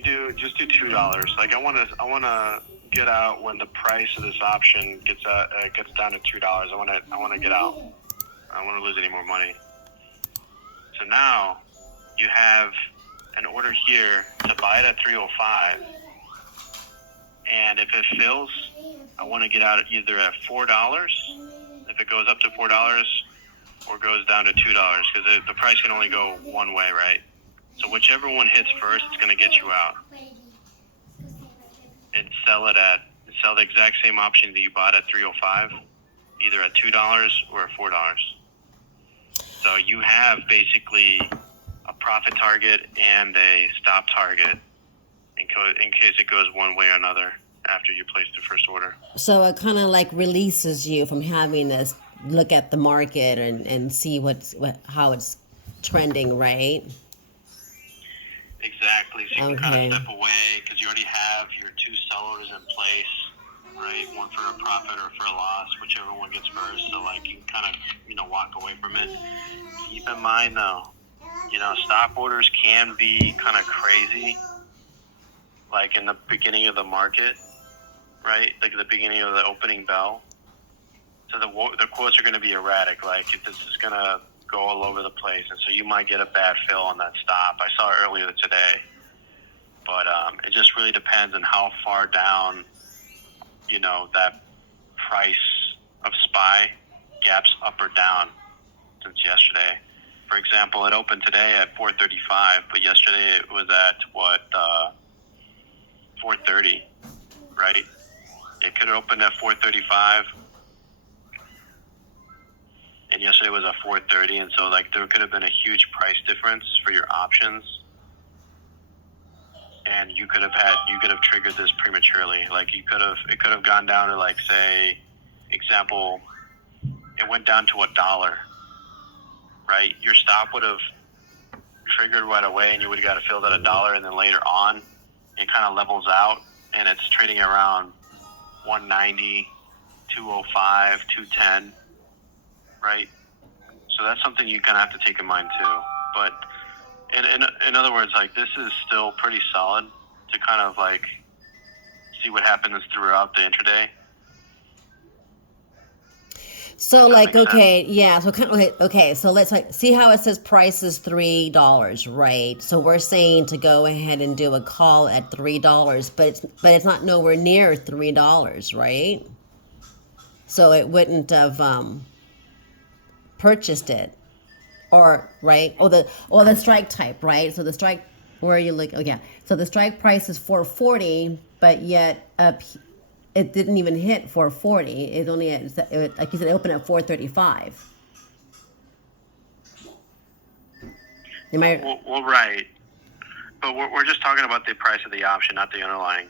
can just do $2. Like I wanna get out when the price of this option gets down to $2. I wanna get out. I don't want to lose any more money. So now you have an order here to buy it at 305, and if it fills, I want to get out either at $4, if it goes up to $4, or goes down to $2, because the price can only go one way, right? So whichever one hits first, it's going to get you out. And sell the exact same option that you bought at 305, either at $2 or at $4. So you have basically a profit target and a stop target in case it goes one way or another after you place the first order. So it kind of like releases you from having to look at the market and see how it's trending, right? Exactly. So you can kind of step away because you already have your two sell orders in place, right? One for a profit or for a loss, whichever one gets first. So like you can kind of walk away from it. Keep in mind though, stop orders can be kind of crazy, like in the beginning of the market, right? Like at the beginning of the opening bell. So the quotes are going to be erratic. Like this is going to go all over the place, and so you might get a bad fill on that stop. I saw it earlier today, but it just really depends on how far down, that price of SPY gaps up or down since yesterday. For example, it opened today at 435, but yesterday it was at 430, right? It could have opened at 435, and yesterday was at 430, and so like there could have been a huge price difference for your options, and you could have triggered this prematurely. Like it could have gone down to, like, say, example, it went down to $1, right? Your stop would have triggered right away, and you would have got to fill that $1, and then later on, it kind of levels out, and it's trading around 190, 205, 210, right? So that's something you kind of have to take in mind too. But in other words, like this is still pretty solid to kind of like see what happens throughout the intraday. So like, okay, yeah. So kind of, okay. So let's see how it says price is $3, right? So we're saying to go ahead and do a call at $3, but it's not nowhere near $3, right? So it wouldn't have purchased it, or right? Or the strike type, right? So the strike, where you look? Oh yeah. So the strike price is 440, but yet it didn't even hit 440. It only like you said, it opened at 435. Well, right. But we're just talking about the price of the option, not the underlying.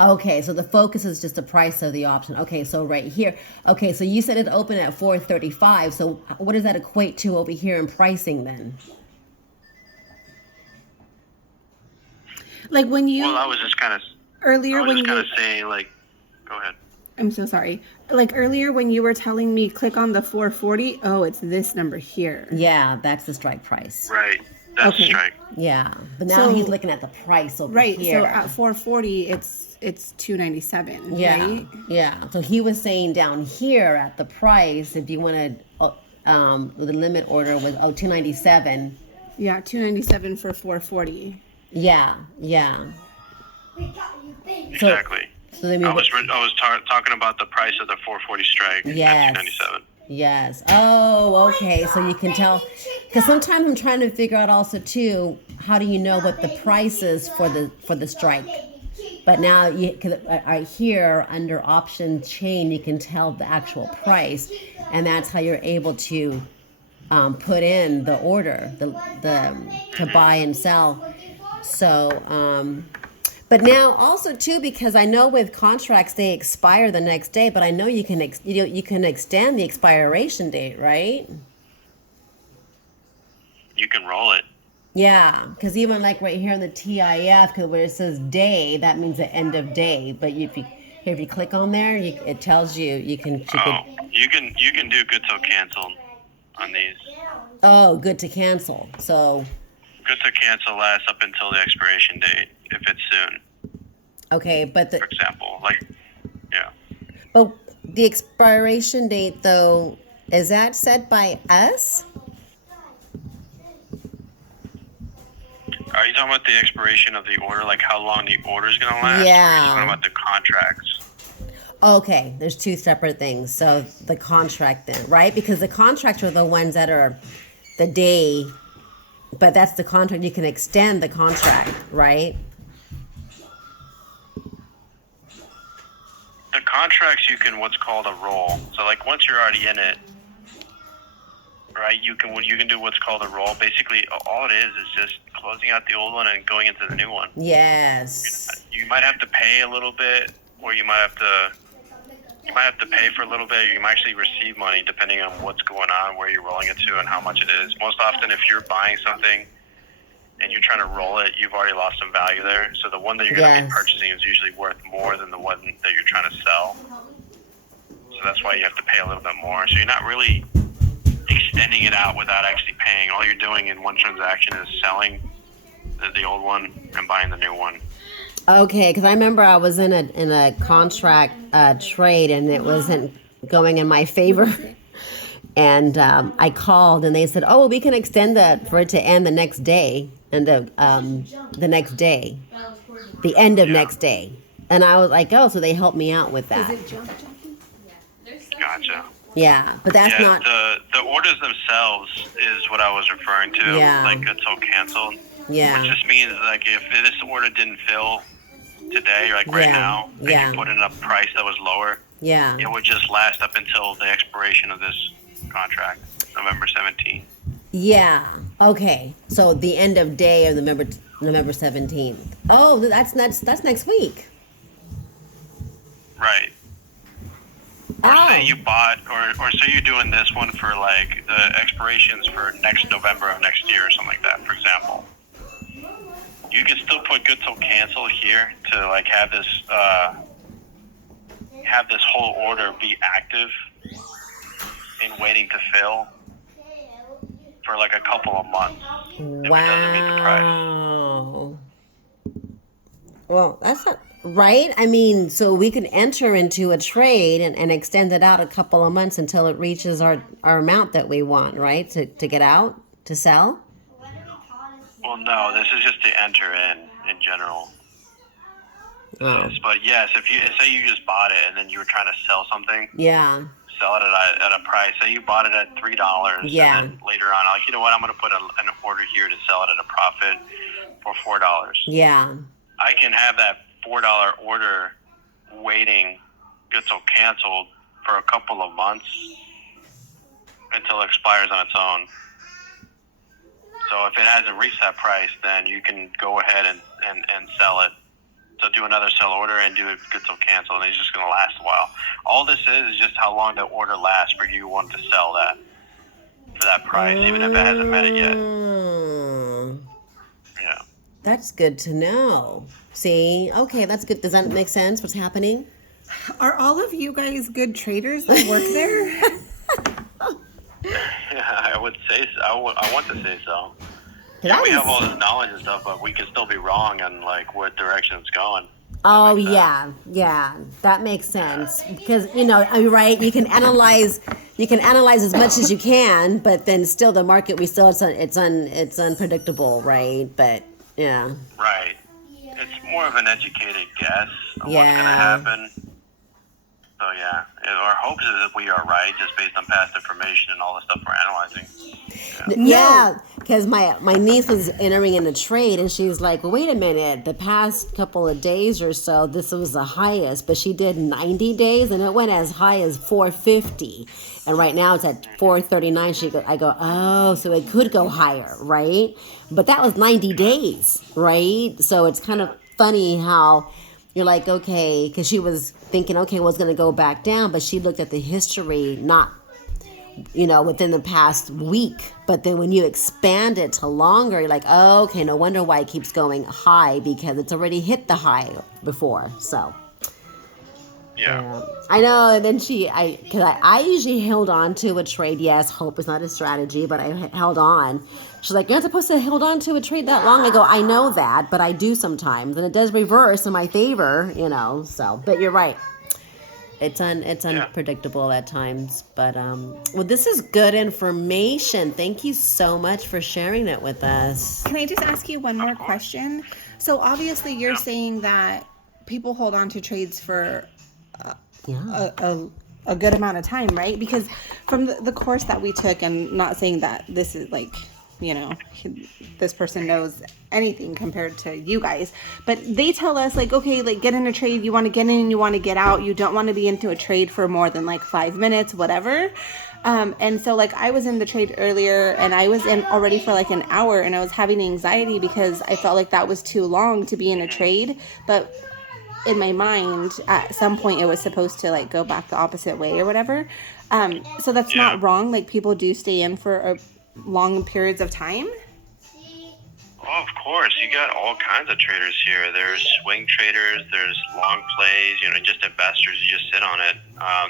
Okay, so the focus is just the price of the option. Okay, so right here. Okay, so you said it opened at 435. So what does that equate to over here in pricing then? Like when you... Well, I was just kind of... Earlier when you... kind of saying, like... Go ahead. I'm so sorry. Like earlier when you were telling me click on the 440, oh, it's this number here. Yeah, that's the strike price. Right. That's the strike. Yeah, but now he's looking at the price over here. Right, so at 440, it's 297, right? Yeah, so he was saying down here at the price, if you wanted, the limit order was 297. Yeah, 297 for 440. Yeah. Exactly. So then I was talking about the price of the 440 strike at 297. Yes. Oh, okay. So you can tell, because sometimes I'm trying to figure out also too, how do you know what the price is for the strike? But now right here under option chain, you can tell the actual price, and that's how you're able to put in the order, to buy and sell. So, but now also too, because I know with contracts they expire the next day, but I know you can extend the expiration date, right? You can roll it. Yeah, because even like right here in the TIF, because where it says day, that means the end of day. But if you click on there, it tells you you can do good till cancel on these. Oh, good to cancel. So. Good to cancel lasts up until the expiration date if it's soon. Okay, but For example, like, yeah. but the expiration date though, is that set by us? Are you talking about the expiration of the order, like how long the order is going to last? Or are you Yeah. talking about the contracts? Okay, there's two separate things. So the contract then, right? Because the contracts are the ones that are the day, but that's the contract. You can extend the contract, right? The contracts, you can what's called a roll. So like once you're already in it, right, you can do what's called a roll. Basically, all it is just closing out the old one and going into the new one. Yes. You might have to pay a little bit, or you might have to pay for a little bit. You might actually receive money depending on what's going on, where you're rolling it to, and how much it is. Most often, if you're buying something and you're trying to roll it, you've already lost some value there. So the one that you're going to be Yes. purchasing is usually worth more than the one that you're trying to sell. So that's why you have to pay a little bit more. So you're not really extending it out without actually paying. All you're doing in one transaction is selling the old one and buying the new one. Okay, because I remember I was in a contract trade and it wasn't going in my favor. And I called and they said, "Oh, well, we can extend that for it to end the next day, and the next day, the end of next day." And I was like, "Oh," so they helped me out with that. Gotcha. Yeah, but that's Yeah, not. the orders themselves is what I was referring to. Yeah. Like good till canceled. Yeah. Which just means like if this order didn't fill today, like right Yeah, now, and yeah. you put in a price that was lower, Yeah. it would just last up until the expiration of this contract, November 17th. Yeah. Okay. So the end of day of November 17th. Oh, that's next week. Right. Or Oh. say you bought, or say you're doing this one for like the expirations for next November of next year or something like that, for example. You can still put good till cancel here to like have this whole order be active and waiting to fill for like a couple of months. If it doesn't meet the price. Wow. Well, that's not right. I mean, so we could enter into a trade and extend it out a couple of months until it reaches our amount that we want, right? To get out, to sell? Well, no, this is just to enter in general. Oh. Yes, but yes, if you say you just bought it and then you were trying to sell something, Yeah. sell it at a price. Say you bought it at $3. Yeah. And then later on, like, you know what? I'm going to put an order here to sell it at a profit for $4. Yeah. I can have that $4 order waiting, good till canceled for a couple of months until it expires on its own. So if it hasn't reached that price, then you can go ahead and sell it. So do another sell order and do it good till cancel, and it's just going to last a while. All this is just how long the order lasts for you want to sell that for that price, even if it hasn't met it yet. Mm. Yeah. That's good to know. See? Okay, that's good. Does that make sense? What's happening? Are all of you guys good traders that work there? Yeah, I would say so. I want to say so. That We is- have all this knowledge and stuff, but we can still be wrong on like what direction it's going. Oh yeah, that makes sense because I mean, right? You can analyze as much as you can, but then still the market it's unpredictable, right? But yeah, Right. It's more of an educated guess of what's Yeah. going to happen. So yeah, our hopes is that we are right just based on past information and all the stuff we're analyzing. yeah. Because my niece was entering in a trade, and she's like, "Well, wait a minute. The past couple of days or so, this was the highest, but she did 90 days, and it went as high as 450, and right now it's at 439." I go, "Oh, so it could go higher, right?" But that was 90 days, right? So it's kind of funny how you're like, okay, because she was thinking, okay, well, it's going to go back down, but she looked at the history, not within the past week. But then when you expand it to longer, you're like, oh, okay, no wonder why it keeps going high, because it's already hit the high before. So Yeah. I know. And then because I usually held on to a trade. Yes, hope is not a strategy, but I held on. She's like, you're not supposed to hold on to a trade that long. I go, I know that, but I do sometimes, and it does reverse in my favor, So, but you're right. It's unpredictable at times, but well, this is good information. Thank you so much for sharing it with us. Can I just ask you one more question? So obviously you're saying that people hold on to trades for Yeah. a good amount of time, right? Because from the course that we took, and not saying that this is like, this person knows anything compared to you guys, but they tell us like, okay, like get in a trade, you want to get in, you want to get out, you don't want to be into a trade for more than like 5 minutes, whatever. And so like I was in the trade earlier and I was in already for like an hour and I was having anxiety because I felt like that was too long to be in a trade. But in my mind, at some point it was supposed to like go back the opposite way or whatever. So that's not wrong. Like people do stay in for long periods of time. Oh, of course. You got all kinds of traders here. There's swing traders. There's long plays. Just investors. You just sit on it.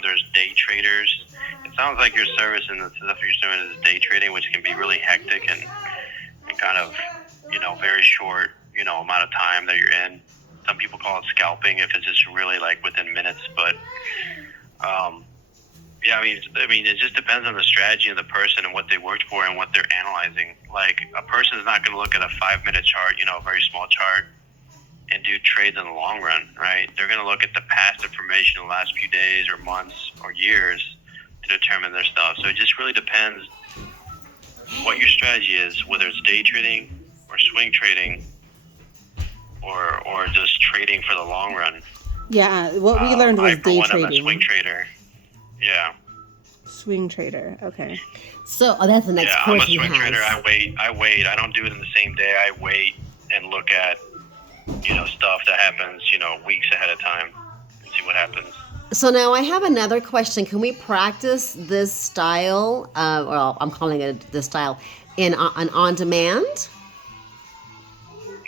There's day traders. It sounds like your service and the stuff you're doing is day trading, which can be really hectic and kind of, very short, amount of time that you're in. Some people call it scalping if it's just really like within minutes. But, yeah, I mean, it just depends on the strategy of the person and what they worked for and what they're analyzing. Like, a person is not going to look at a 5-minute chart, a very small chart, and do trades in the long run, right? They're going to look at the past information in the last few days or months or years to determine their stuff. So it just really depends what your strategy is, whether it's day trading or swing trading or just trading for the long run. Yeah, what we learned was day trading. I'm a swing trader. Yeah. Swing trader. Okay. So that's the next course. I'm a swing trader. I wait. I don't do it in the same day. I wait and look at, stuff that happens, weeks ahead of time and see what happens. So now I have another question. Can we practice this style? Well, I'm calling it this style in on demand.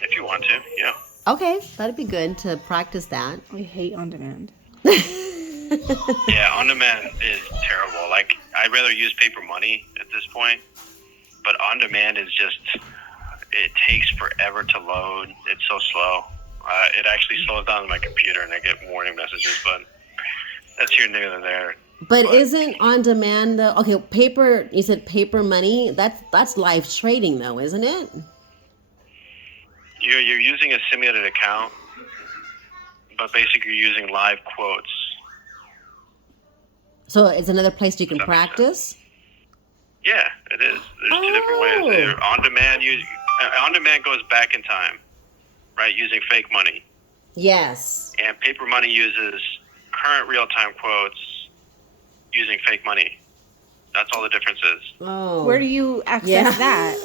If you want to, yeah. Okay, that'd be good to practice that. I hate on demand. Yeah, on demand is terrible. Like, I'd rather use paper money at this point, but on demand is just, it takes forever to load. It's so slow. It actually slows down my computer and I get warning messages, but that's here, near, and there. But isn't on demand though? Okay, paper. You said paper money. That's live trading though, isn't it? You're using a simulated account, but basically you're using live quotes. So it's another place you can practice? Yeah, it is. There's two different ways. On demand goes back in time, right, using fake money. Yes. And paper money uses current real-time quotes using fake money. That's all the difference is. Oh. Where do you access that?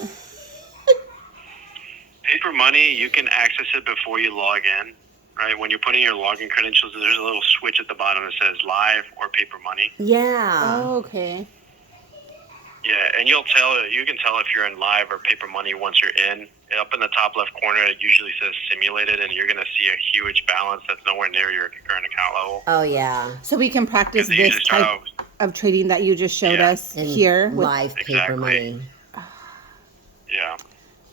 Paper money, you can access it before you log in. Right, when you're putting your login credentials, there's a little switch at the bottom that says live or paper money. Yeah. Oh, okay. Yeah, and you can tell if you're in live or paper money once you're in. Up in the top left corner, it usually says simulated, and you're going to see a huge balance that's nowhere near your current account level. Oh, yeah. So we can practice this type of trading that you just showed us here with live paper money. Yeah.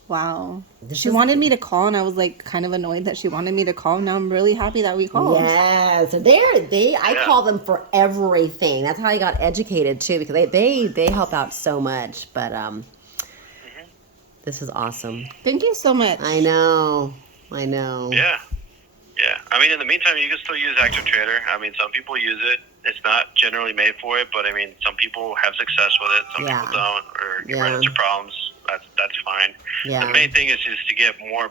Wow. She wanted me to call, and I was like kind of annoyed that she wanted me to call. Now I'm really happy that we called. Yeah. So I call them for everything. That's how I got educated too, because they help out so much. But this is awesome. Thank you so much. I know. Yeah. I mean, in the meantime, you can still use Active Trader. I mean, some people use it. It's not generally made for it, but I mean, some people have success with it. Some people don't, or you run into problems. That's fine. Yeah. The main thing is just to get more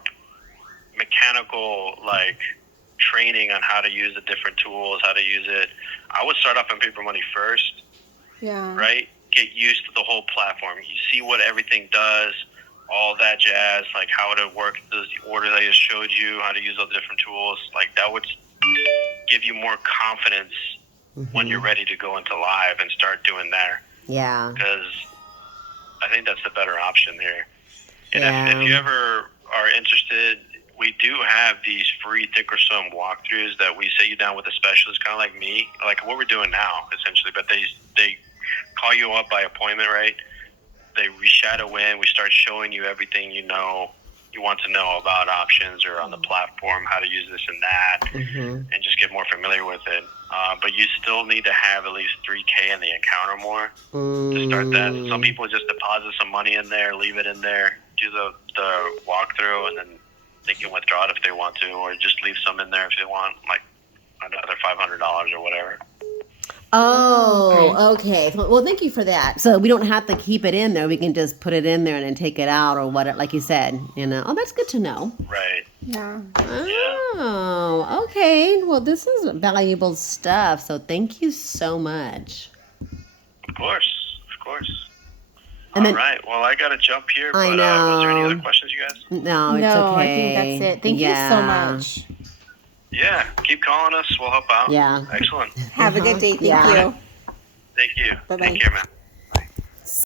mechanical, like, training on how to use the different tools, how to use it. I would start off on paper money first. Yeah. Right? Get used to the whole platform. You see what everything does, all that jazz, like how to work the order that I just showed you, how to use all the different tools. Like, that would give you more confidence when you're ready to go into live and start doing there. Yeah. Because I think that's the better option here. And if you ever are interested we do have these free Thinkorswim walkthroughs that we sit you down with a specialist, kind of like me, like what we're doing now, essentially. But they call you up by appointment, right? We shadow in. We start showing you everything you want to know about options or on the platform, how to use this and that, and just get more familiar with it. But you still need to have at least $3K in the account or more to start that. Some people just deposit some money in there, leave it in there, do the walkthrough, and then they can withdraw it if they want to, or just leave some in there if they want, like another $500 or whatever. Oh, okay. Well, thank you for that. So we don't have to keep it in there. We can just put it in there and then take it out or what, like you said. Oh, that's good to know. Right. Yeah. Oh, okay. Well, this is valuable stuff. So thank you so much. Of course. And All right. Well, I got to jump here, but I know. was there any other questions, you guys? No, it's No, okay. I think that's it. Thank you so much. Yeah. Keep calling us. We'll help out. Yeah. Excellent. Have a good day. Thank Yeah. you. Thank you. Bye-bye. Take care, man.